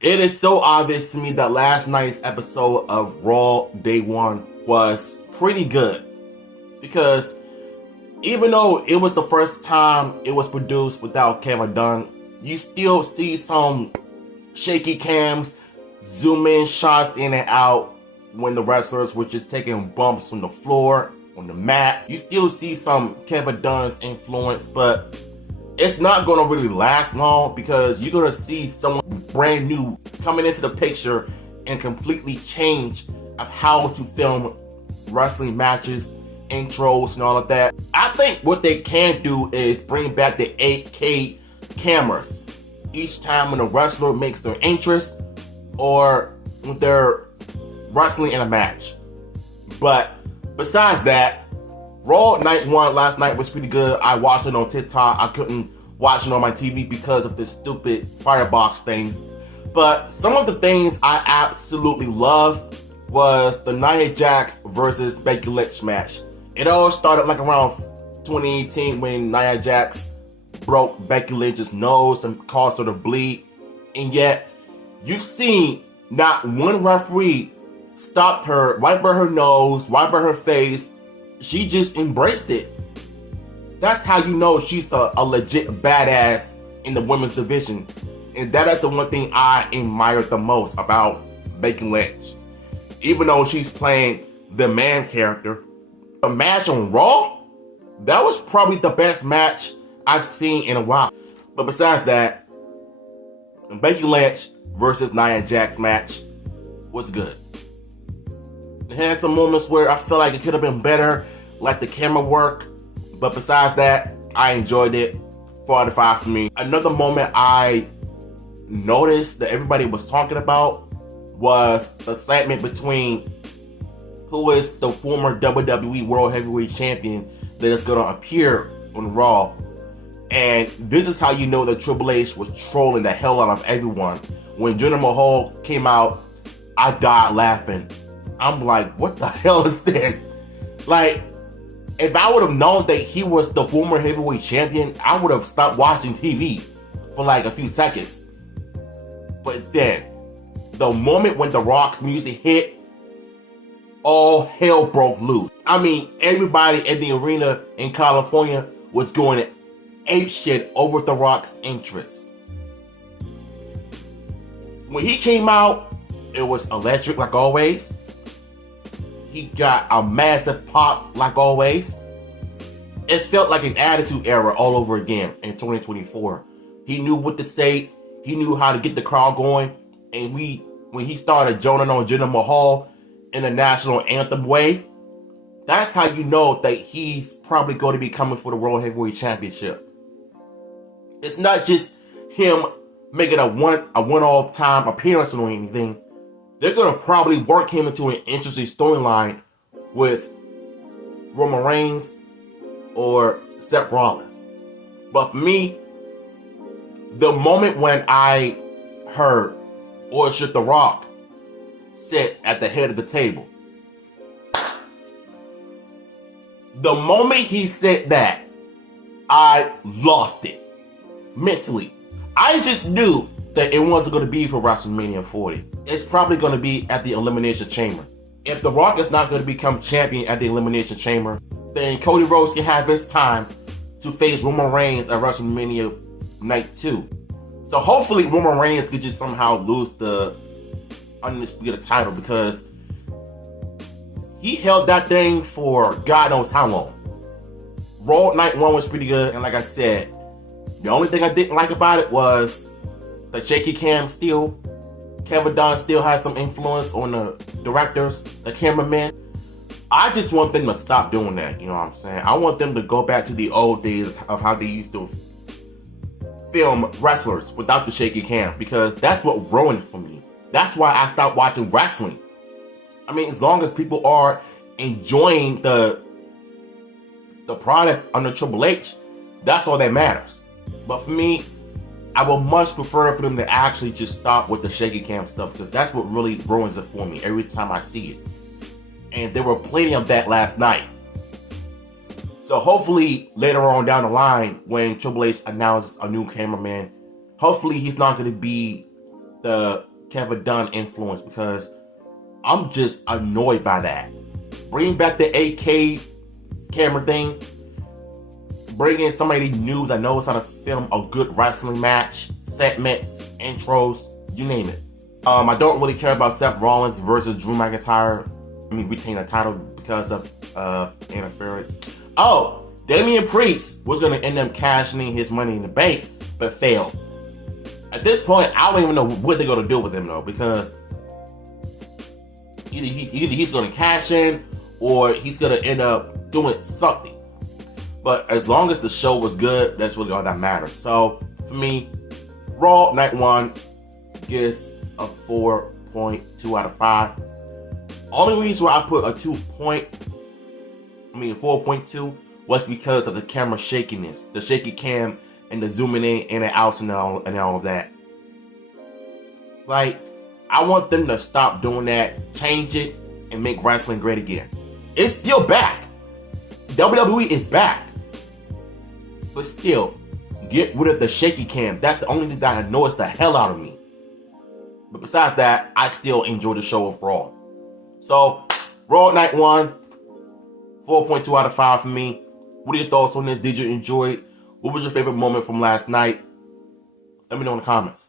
It is so obvious to me that last night's episode of Raw Day One was pretty good because even though it was the first time it was produced without Kevin Dunn, you still see some shaky cams, zoom in shots in and out when the wrestlers were just taking bumps from the floor, on the mat. You still see some Kevin Dunn's influence, but it's not going to really last long because you're going to see someone brand new coming into the picture and completely change of how to film wrestling matches, intros, and all of that. I think what they can do is bring back the 8K cameras each time when a wrestler makes their entrance or when they're wrestling in a match. But besides that, Raw Night 1 last night was pretty good. I watched it on TikTok. I couldn't watch it on my TV because of this stupid Firebox thing. But some of the things I absolutely love was the Nia Jax versus Becky Lynch match. It all started like around 2018 when Nia Jax broke Becky Lynch's nose and caused her to bleed. And yet, you've seen not one referee stopped her, wiped her nose, wiped her face. She just embraced it. That's how you know she's a legit badass in the women's division. And that is the one thing I admire the most about Becky Lynch. Even though she's playing the man character, the match on Raw, that was probably the best match I've seen in a while. But besides that, the Becky Lynch versus Nia Jax match was good. It had some moments where I felt like it could have been better, like the camera work. But besides that, I enjoyed it. 4 out of 5 for me. Another moment I noticed that everybody was talking about was the segment between who is the former WWE World Heavyweight Champion that is going to appear on Raw. And this is how you know that Triple H was trolling the hell out of everyone. When Jinder Mahal came out, I died laughing. I'm like, what the hell is this? Like, if I would have known that he was the former heavyweight champion, I would have stopped watching TV for like a few seconds. But then, the moment when The Rock's music hit, all hell broke loose. I mean, everybody in the arena in California was going ape shit over The Rock's entrance. When he came out, it was electric like always. He got a massive pop like always. It felt like an Attitude Era all over again in 2024. He knew what to say. He knew how to get the crowd going. And when he started joining on Jinder Mahal in the national anthem way, that's how you know that he's probably going to be coming for the World Heavyweight Championship. It's not just him making a one-off time appearance or anything. They're going to probably work him into an interesting storyline with Roman Reigns or Seth Rollins. But for me, the moment when I heard, or should The Rock sit at the head of the table, the moment he said that, I lost it mentally. I just knew that it wasn't going to be for WrestleMania 40. It's probably going to be at the Elimination Chamber. If The Rock is not going to become champion at the Elimination Chamber, then Cody Rhodes can have his time to face Roman Reigns at WrestleMania Night 2. So hopefully Roman Reigns could just somehow lose the undisputed title because he held that thing for God knows how long. Raw Night 1 was pretty good, and like I said, the only thing I didn't like about it was the shaky cam still. Kevin Dunn still has some influence on the directors, the cameramen. I just want them to stop doing that, you know what I'm saying? I want them to go back to the old days of how they used to film wrestlers without the shaky cam, because that's what ruined it for me. That's why I stopped watching wrestling. I mean, as long as people are enjoying the product under Triple H, that's all that matters. But for me, I would much prefer for them to actually just stop with the shaky cam stuff, because that's what really ruins it for me every time I see it. And there were plenty of that last night. So hopefully later on down the line, when Triple H announces a new cameraman, hopefully he's not going to be the Kevin Dunn influence because I'm just annoyed by that. Bring back the 8K camera thing. Bring in somebody new that knows how to film a good wrestling match, segments, intros, you name it. I don't really care about Seth Rollins versus Drew McIntyre. Retain the title because of interference. Oh, Damian Priest was going to end up cashing in his Money in the Bank, but failed. At this point, I don't even know what they're going to do with him, though, because either he's going to cash in or he's going to end up doing something. But as long as the show was good, that's really all that matters. So, for me, Raw Night 1 gets a 4.2 out of 5. Only reason why I put a 4.2 was because of the camera shakiness, the shaky cam, and the zooming in and out and all of that. Like, I want them to stop doing that, change it, and make wrestling great again. It's still back. WWE is back. But still, get rid of the shaky cam. That's the only thing that annoys the hell out of me. But besides that, I still enjoy the show overall. So, Raw Night 1, 4.2 out of 5 for me. What are your thoughts on this? Did you enjoy it? What was your favorite moment from last night? Let me know in the comments.